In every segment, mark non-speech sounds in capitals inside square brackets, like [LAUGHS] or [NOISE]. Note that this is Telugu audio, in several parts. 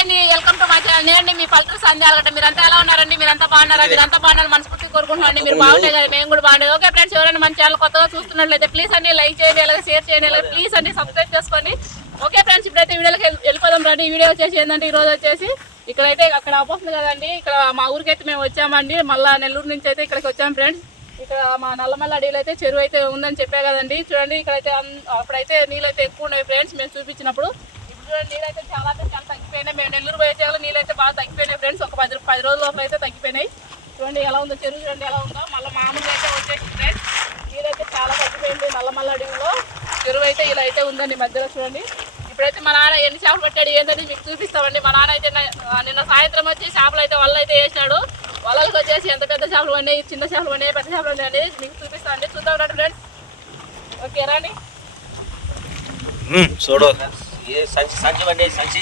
అండి వెల్కమ్ టు మై ఛానల్ నేనండి మీ పల్లెటూరు సంధ్యాలగట్ట మీరంతా ఎలా ఉన్నారండి? మీరంతా బాగున్నారా? మీరంతా బాగున్నారు మనస్ఫూర్తి కోరుకుంటున్నాండి మీరు బాగుంటే కదా మేము కూడా బాగుండేది. ఓకే ఫ్రెండ్స్ ఎవరైనా మన ఛానల్ కొత్తగా చూస్తున్నట్లయితే ప్లీజ్ అండి లైక్ చేయండి అలాగే షేర్ చేయండి అలాగే ప్లీజ్ అండి సబ్స్క్రైబ్ చేసుకోండి. ఓకే ఫ్రెండ్స్ ఇప్పుడైతే వీడియోకి వెళ్ళి- వెళ్ళిపోదాం రండి. ఈ వీడియో వచ్చేసి ఏంటంటే ఈ రోజు వచ్చేసి ఇక్కడైతే అక్కడ అపోతుంది కదండి. ఇక్కడ మా ఊరికి అయితే మేము వచ్చామండి. మళ్ళా నెల్లూరు నుంచి అయితే ఇక్కడికి వచ్చాం ఫ్రెండ్స్ ఇక్కడ మా నల్లమల్ల అడవిలో అయితే చెరువు అయితే ఉందని చెప్పా కదండి. చూడండి ఇక్కడైతే అప్పుడైతే నీళ్ళు అయితే ఎక్కువ ఉన్నాయి ఫ్రెండ్స్ మేము చూపించినప్పుడు చూడండి నీళ్ళు అయితే చాలా అంటే చాలా తగ్గిపోయినాయి. మేము నెల్లూరు పోయే చేయాలి నీళ్ళు అయితే బాగా తగ్గిపోయినాయి ఫ్రెండ్స్ ఒక పది పది రోజుల లోపల అయితే తగ్గిపోయినాయి. చూడండి ఎలా ఉందో చెరువు చూడండి ఎలా ఉందో. మళ్ళీ మామూలుగా అయితే వచ్చేసి ఫ్రెండ్స్ నీళ్ళైతే చాలా తగ్గిపోయింది నల్లమల్ల అడవిలో చెరువు అయితే ఇలా అయితే ఉందండి మధ్యలో చూడండి. ఇప్పుడైతే మా నాన్న ఎన్ని చేపలు పట్టాడు ఏంటని మీకు చూపిస్తామండి. మా నాన్న అయితే నిన్న సాయంత్రం వచ్చి చేపలు అయితే వల్ల అయితే వేసినాడు. వలలకు వచ్చేసి ఎంత పెద్ద చేపలు ఉన్నాయి చిన్న చేపలు ఉన్నాయి పెద్ద చేపలు ఉన్నాయి మీకు చూపిస్తామండి చూద్దాం రండి ఫ్రెండ్స్ ఓకే రాని చూడు. ఏ సంచి సంచి వండి సంచి.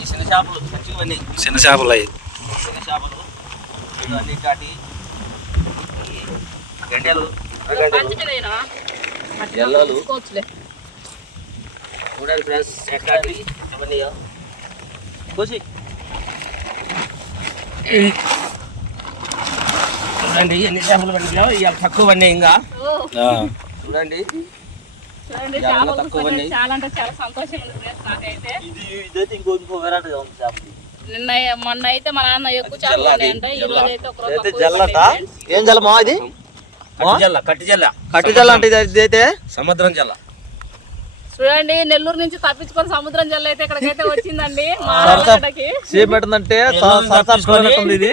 ఈ చిన్న చేపలు సంచి వండి. చిన్న చేపలు అవి చిన్న చేపలు అన్ని కాటి. అయినా ఎల్లాలు. చూడండి ఫ్రెండ్స్ ఎక్కాటి ఇవన్నీ కోసి. చూడండి ఎన్ని చేపలు వండినావు ఇవాళ తక్కువ వండి ఇంకా. చూడండి. చూడండి చాలా చాలా తక్కువ చూస్తుంటే ఉన్నాయి. చాలా అంటే చాలా సంతోషంగా ఉంది ఫ్రెండ్స్ నాకైతే. ఇది ఇదైతే ఇంకో ఇంకో వెరైటీగా ఉంది చేపలు నిన్న మొన్న అయితే మా నాన్న ఎక్కువ చేపలు ఉన్నాయంట ఈ రోజు అయితే ఒక రోజు జల్లట ఉన్నాయి friends. ఏం జల్ల మా ఇది? కట్టి జల్ల కట్టి జల్ల. కట్టి జల్ల అంటే ఇది ఇది అయితే? సముద్రం జల్ల. చూడండి నెల్లూరు నుంచి తప్పించుకొని సముద్రం జల్ల అయితే ఇక్కడికైతే వచ్చిందండి. మా సేమ్ పెట్టిందంటే ఇది.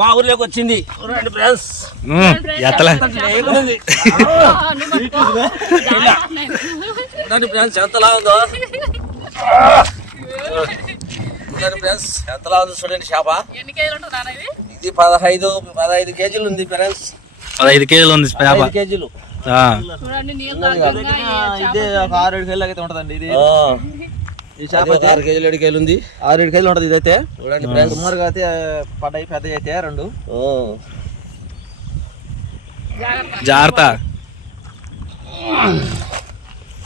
మా ఊర్లోకి వచ్చింది. ఫ్రెండ్స్ ఫ్రెండ్స్ ఎంతలా ఉందో? ఫ్రెండ్స్ ఎంతలా ఉందో చూడండి చేప ఇది? ఇది పదహైదు పదహైదు కేజీలు ఉంది ఫ్రెండ్స్ పదహైదు కేజీలు ఉంది చేప కేజీలు. ఇదే ఒక ఆరు ఏడు కేజీలు అయితే ఉంటదండి ఇది. ఈ చేప ఆరు కేజీలు ఏడు కేజీలు ఉంది. ఆరు ఏడు కేజీలు ఉంటది ఇదైతే. చూడండి ఫ్రెండ్స్. సుమారుగా అయితే పడ్డాయి పెద్దవి అయితే రెండు. జాగ్రత్త.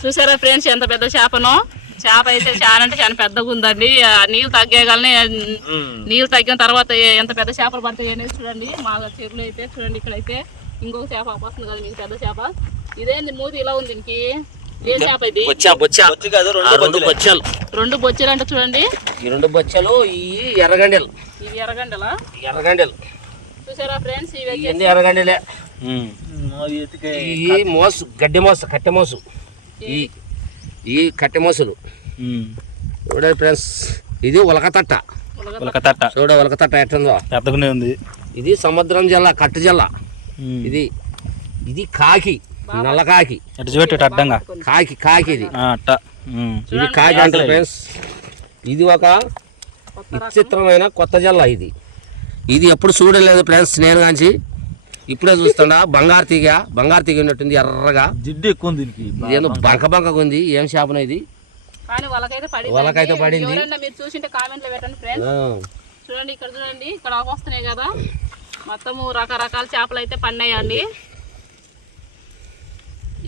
చూసారా ఫ్రెండ్స్ ఎంత పెద్ద చేపను? చేప అయితే చాలా అంటే చాలా పెద్దగా ఉందండి. నీళ్ళు తగ్గగానే నీళ్ళు తగ్గిన తర్వాత ఎంత పెద్ద చేపలు పడతాయి అనేది చూడండి. మా చెరువులో అయితే చూడండి ఇక్కడైతే ఇంకొక చేప వస్తుంది కదా మీకు పెద్ద చేప. ఇదేంది మూతి? ఇలా ఉంది దీనికి. రెండు బొచ్చలు రెండు బొచ్చెలు. అంటే చూడండి. ఈ రెండు బొచ్చలు ఈ ఎర్రగండెలు. ఇది ఎర్రగండలా? ఎర్రగండెలు. చూసారా ఫ్రెండ్స్? ఇవి ఎర్రగండెలే. ఈ మోసు గడ్డి మోసు కట్టె మోసు. ఈ ఈ కట్టె మోసులు. చూడండి ఫ్రెండ్స్ ఇది ఉలకతట్ట ఉలగ- ఉలక తట్ట. చూడ ఉలకతట్ట ఎట్టుందో. పెద్దగానే ఉంది. ఇది సముద్రం జిల్లా కట్టు జిల్లా. ఇది ఇది కాకి. నల్ల కాకి. చూపెట్టు ఇటు అడ్డంగా. కాకి కాకి ఇది. ఆ, అట్ట. ఉమ్. ఇది కాకి అంటారు ఫ్రెండ్స్ ఇది ఒక విచిత్రమైన కొత్త జిల్లా ఇది. ఇది ఎప్పుడు చూడలేదు ఫ్రెండ్స్ నేను కాంచి. ఇప్పుడే చూస్తుండా బంగారు తీగ బంగారు తీగ ఉన్నట్టుంది ఎర్రగా. జిడ్డు ఎక్కువ ఉంది దీనికి. ఇదేందో బంక బంకగా ఉంది ఏం చేపన ఇది. కానీ వాళ్ళకైతే పడింది వాళ్ళకైతే పడింది. ఎవరైనా మీరు చూసింటే కామెంట్లో పెట్టండి ఫ్రెండ్స్. ఆ, చూడండి ఇక్కడ చూడండి ఇక్కడ వస్తున్నాయి కదా. మొత్తము రకరకాల చేపలు అయితే పన్నాయండి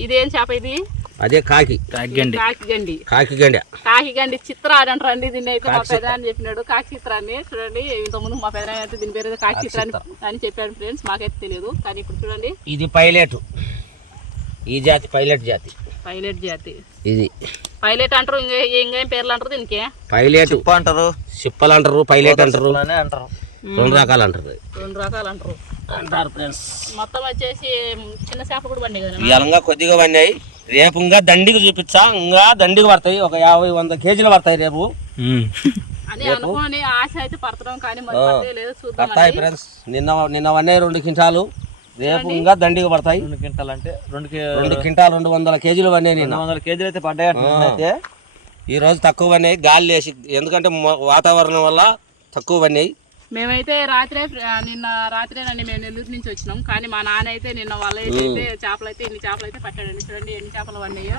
ఇదేం చేప ఇది? అదే కాకి. తాగండి కాకి గండి కాకి గండ కాకి గండి చిత్ర అని అంటారండి దీన్ని అయితే మా పెద్ద అని చెప్పినాడు. కాకి చిత్ర అని చూడండి ఇంతకుముందు మా పెద్ద అయితే దీని పేరు కాకి చిత్ర. అని చెప్పాడు ఫ్రెండ్స్ మాకైతే తెలియదు. కానీ ఇప్పుడు చూడండి. ఇది పైలట్. ఈ జాతి పైలట్ జాతి. పైలట్ జాతి. ఇది. పైలట్ అంటారు ఇంకా పేర్లు అంటారు దీనికి? పైలట్. ఉప్పు అంటారు. సిప్పలు అంటారు పైలట్ అంటారు. అనే అంటారు. రెండు రకాలు అంటారు. రెండు రకాలు అంటారు. అంటారు ఫ్రెండ్స్. మొత్తం వచ్చేసి చిన్న చేప కూడా పండి కదా కొద్దిగా పడినాయి రేపు ఇంకా దండికి చూపించా ఇంకా దండికి పడతాయి. ఒక యాభై వంద కేజీలు పడతాయి రేపు. ఉమ్. అని అనుకోని ఆశ అయితే పడుతున్నాం కానీ మరి ఆ. పడతాయో లేదో చూద్దాం పడతాయి ఫ్రెండ్స్. నిన్న నిన్న రెండు క్వింటాలు. రేపు ఇంకా దండికి పడతాయి. రెండు క్వింటాలు అంటే రెండు కే- రెండు క్వింటాల్ రెండు వందల కేజీలు పడినాయి రెండు నిన్న వందల కేజీలు అయితే పడ్డాయి అయితే ఈ రోజు తక్కువ పడినాయి. గాలి లేచి ఎందుకంటే మొ- వాతావరణం వల్ల తక్కువ పడినాయి. మేమైతే రాత్రే నిన్న రాత్రేనండి మేము నెల్లూరు నుంచి వచ్చినాం. కానీ మా నాన్న అయితే నిన్న వాళ్ళ అయితే చేపలు అయితే ఎన్ని చేపలు అయితే పట్టాడండి. చూడండి ఎన్ని చేపలు పడినాయో.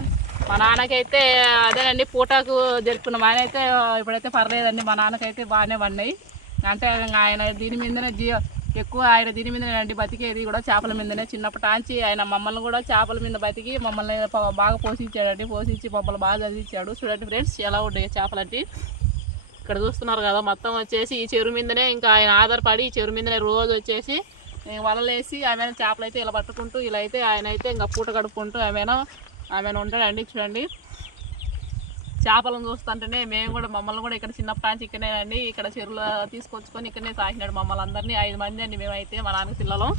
మా నాన్నకైతే అదేనండి పూటకు జరుపుకున్నాం. ఆయన అయితే ఇప్పుడైతే పర్లేదండి. మా నాన్నకైతే బాగానే పడినాయి. అంటే ఆయన దీని మీదనే జీ ఎక్కువ ఆయన దీని మీదనే అండి బతికేది కూడా చేపల మీదనే. చిన్నప్పటి నుంచి ఆయన మమ్మల్ని కూడా చేపల మీద బతికి మమ్మల్ని బాగా పోషించాడండి. పోషించి మమ్మల్ని బాగా చదివించాడు. చూడండి ఫ్రెండ్స్ ఎలా ఉన్నాయి చేపలంటే ఇక్కడ చూస్తున్నారు కదా మొత్తం వచ్చేసి ఈ చెరువు మీదనే ఇంకా ఆయన ఆధారపడి ఈ చెరువు మీదనే రోజు వచ్చేసి వలలేసి ఆమె చేపలు అయితే ఇలా పట్టుకుంటూ ఇలా అయితే ఆయన అయితే ఇంకా పూట కడుపుకుంటూ ఆమెను ఆమెను ఉంటాడండి చూడండి. చేపలను చూస్తుంటేనే మేము కూడా మమ్మల్ని కూడా ఇక్కడ చిన్నప్పటి నుంచి ఇక్కడనే అండి ఇక్కడ చెరువులో తీసుకొచ్చుకొని ఇక్కడనే సాగినాడు మమ్మల్ని అందరినీ ఐదు మంది అండి మేమైతే మా నాన్న పిల్లలు.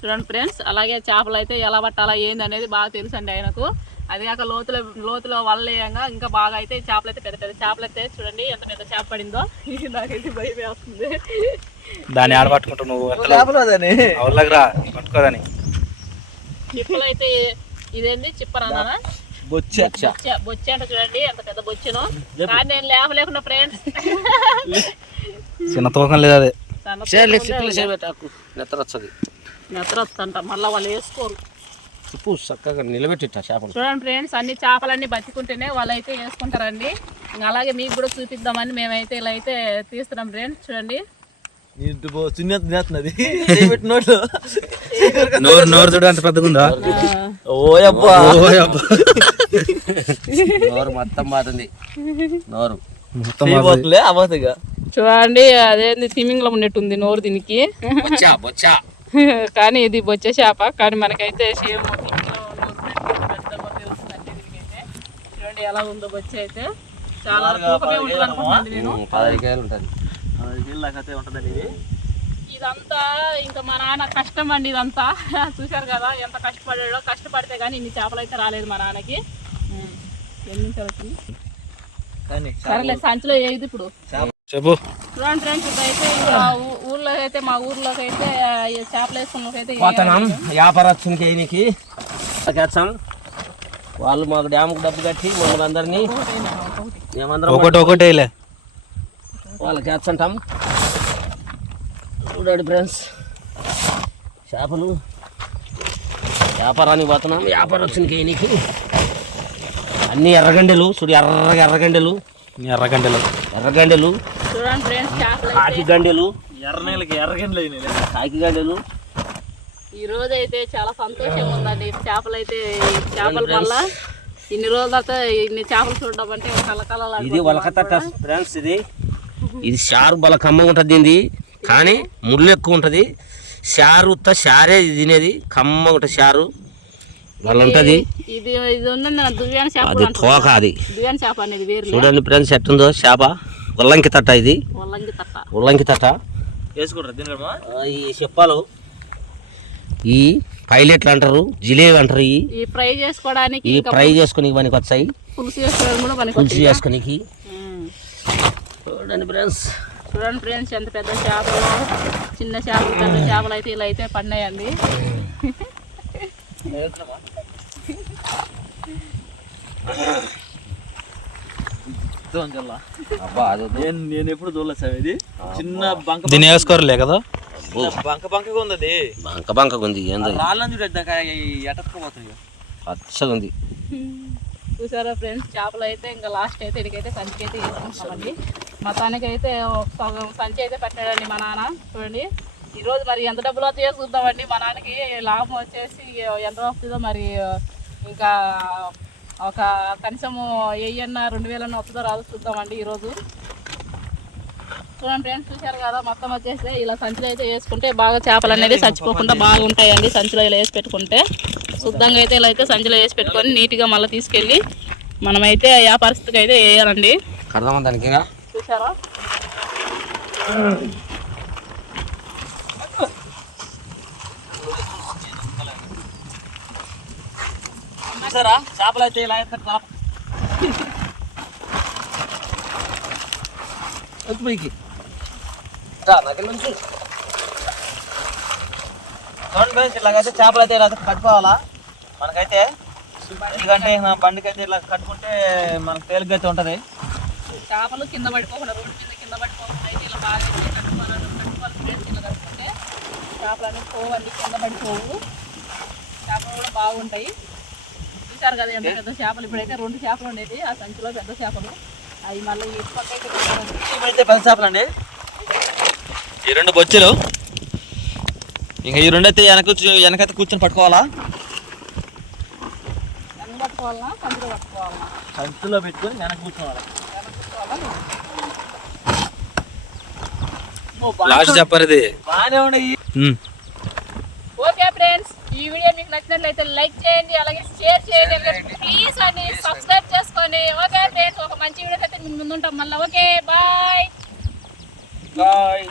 చూడండి ఫ్రెండ్స్ అలాగే చేపలు అయితే ఎలా పట్టాలా ఏంది అనేది బాగా తెలుసు అండి ఆయనకు. అది కాక లోతులో లోతులో వల్లేయంగా ఇంకా బాగా అయితే చేపలు అయితే పెద్ద పెద్ద చేపలు అయితే చూడండి ఎంత పెద్ద చేప పడిందో. నాకైతే భయం వేస్తుంది. దాన్ని ఆడ పట్టుకుంటావు నువ్వు పట్టుకోదని చిప్పలు అయితే ఇదేంది? చిప్పరన్నా బొచ్చ. బొచ్చ బొచ్చ అంటే చూడండి ఎంత పెద్ద బొచ్చును. కానీ నేను లేవలేకున్నా ఫ్రెండ్స్ చిన్న తూకం లేదు అదే. నెత్తరొచ్చది వస్తుంట మళ్ళీ వాళ్ళు వేసుకోరు. ఉప్పు చక్కగా నిలబెట్టిట్ట చేపలు. చూడండి ఫ్రెండ్స్ అన్ని చేపలన్నీ బతుకుంటేనే వాళ్ళు అయితే వేసుకుంటారండి అలాగే మీకు కూడా చూపిద్దామని మేమైతే ఇలా అయితే తీస్తున్నాం ఫ్రెండ్స్ చూడండి. నోరు నోరు చూడు అంత ఓయబ్బా. నోరు మొత్తం మారింది. నోరు. చూడండి అదేంది స్విమ్మింగ్లో ఉన్నట్టుంది నోరు దీనికి. బొచ్చా బొచ్చా. కానీ ఇది బొచ్చే చేప కానీ మనకైతే సేమ్ చూడండి ఎలా ఉందో బొచ్చ అయితే. చాలా ఉంటుంది పదహైదు ఉంటుందండి ఇది. ఇదంతా ఇంకా మా నాన్న కష్టం అండి ఇదంతా. [LAUGHS] చూశారు కదా ఎంత కష్టపడాడో కష్టపడితే కానీ ఇన్ని చేపలు అయితే రాలేదు మా నాన్నకి. ఎన్ని నిమిషాలు సరేలే సంచిలో ఏది ఇప్పుడు. చెప్పు. చూడండి ఫ్రెండ్స్ ఇదైతే ఇంకా ఊ- ఊర్లో అయితే మా ఊర్లోకి అయితే చేపలు వేసుకున్నకి అయితే పోతున్నాం వ్యాపారస్తునికి ఆయనకి వచ్చాం వాళ్ళు మాకు డ్యాముకు డబ్బు కట్టి మమ్మల్ని అందరినీ మేమందరం ఒకటి ఒకటి వాళ్ళకి వేస్తుంటాం చూడండి ఫ్రెండ్స్. చేపలు. వ్యాపారానికి పోతున్నాం. వ్యాపారస్తునికి ఆయనకి అన్ని ఎర్రగండెలు. చూడు ఎర్రగా ఎర్రగండెలు. ఎర్రగంటలు ఎర్రగండెలు. చూడండి ఫ్రెండ్స్ చేపలు కాకి గండెలు. ఎర్ర నీళ్ళకి ఎర్రగండి లేదు కాకి గండెలు. ఈ రోజు అయితే చాలా సంతోషంగా ఉందండి. చేపలు అయితే చేపల వల్ల ఇన్ని రోజుల తర్వాత ఇన్ని చేపలు చూడడం అంటే కలకల ఇది వలకతట్ట ఫ్రెండ్స్ ఇది. ఇది షారు బల కమ్మగా ఉంటుంది ఇది కానీ ముళ్ళు ఎక్కువ ఉంటుంది. షారు షారే తినేది. కమ్మగా ఉంటుంది షారు వాళ్ళ ఉంటుంది. ఇది ఇది నా దువ్యాన చేప అది తోక అది. దువ్యాన చేప అనేది వేరు చూడండి ఫ్రెండ్స్ ఎట్టుందో చేప. ఉల్లంకి తట్ట ఇది. వల్లంగి తప్ప ఉల్లంకి తట్ట. వేసుకుంటారు ఈ చెప్పాలు. ఈ పైలెట్లు అంటారు జిలేబీ అంటారు ఈ. ఫ్రై చేసుకోవడానికి ఈ ఫ్రై చేసుకుని పనికి వచ్చాయి పులుసు చేసుకోవడానికి పులుసు చేసుకునికి. చూడండి ఫ్రెండ్స్. చూడండి ఫ్రెండ్స్ ఎంత పెద్ద చేపలు. చిన్న చేపలు పెద్ద చేపలు అయితే ఇలా అయితే పడినాయండి [LAUGHS] అబ్బా అది వద్దు. నేను నేను ఎప్పుడు చూడలేదు సార్ ఇది. చిన్న బంక దీన్ని వేసుకోరులే కదా? చిన్న బంక బంకగా ఉంది అది. బంక బంకగా ఉంది ఏందో. రాళ్ళని చూడద్దాక ఎటక్కుపోతుంది పచ్చగా ఉంది. చూసారా ఫ్రెండ్స్ చేపలు అయితే ఇంకా లాస్ట్ అయితే ఇడికైతే సంచికి అయితే వేసుకుంటామండి మొత్తానికి అయితే సంచి అయితే పెట్టాడండి మా నాన్న. చూడండి. ఈరోజు మరి ఎంత డబ్బులు అవుతాయో చూద్దామండి. మా నాన్నకి లాభం వచ్చేసి ఎంత వస్తుందో మరి ఇంకా ఒక కనీసం వెయ్యన్న రెండు వేలన్న వస్తుందో రాదో చూద్దామండి ఈరోజు. చూడండి ఫ్రెండ్స్ చూశారు కదా మొత్తం వచ్చేసి ఇలా సంచిలో అయితే వేసుకుంటే బాగా చేపలు అనేది చచ్చిపోకుండా బాగుంటాయండి. సంచిలో ఇలా వేసి పెట్టుకుంటే శుద్ధంగా అయితే ఇలా అయితే సంచిలో వేసి పెట్టుకొని నీట్గా మళ్ళీ తీసుకెళ్ళి మనమైతే ఆ పరిస్థితికి అయితే వేయాలండి? చూసారా చూసారా చేపలు అయితే ఇలా వద్దు పైకి. చూడండి ఫ్రెండ్స్ ఇలాగైతే చేపలు అయితే ఇలా కట్టుకోవాలా? మనకైతే ఎందుకంటే మన బండికి అయితే ఇలా కట్టుకుంటే మనకు తేలిగ్గా అయితే ఉంటుంది. చేపలు కింద పడిపోకుండా రోడ్డు మీద కింద పడిపోకుండా అయితే ఇలా బాగా అయితే కట్టుకోవాలి కట్టుకోవాలి ఫ్రెండ్స్ ఇలా కట్టుకుంటే చేపలు అనేది పోవండి కింద పడిపోవు. చేపలు కూడా బాగుంటాయి. చూసారు కదా ఎంత పెద్ద చేపలు? ఇప్పుడైతే రెండు చేపలు ఉండేది ఆ సంచిలో పెద్ద చేపలు. అవి మళ్ళీ ఇటు పక్క. ఇప్పుడైతే పెద్ద చేపలు అండి. ఈ రెండు బొచ్చులు. ఇంకా ఈ రెండు అయితే వెనక వెనకైతే కూర్చొని పట్టుకోవాలా? సంచిలో పట్టుకోవాలన్నా సంచులో పెట్టుకొని వెనక కూర్చోవాలి. పట్టుకోవాలా లాస్ట్ చెప్పారు ఇది బాగానే ఉన్నాయి. ఈ వీడియో మీకు నచ్చినట్లయితే లైక్ చేయండి అలాగే షేర్ చేయండి. ప్లీజ్ అండి సబ్స్క్రైబ్ చేసుకోండి ఓకే ఫ్రెండ్స్ ఒక మంచి వీడియో అయితే మీ ముందుంటాం. మళ్ళీ ఓకే బాయ్ బాయ్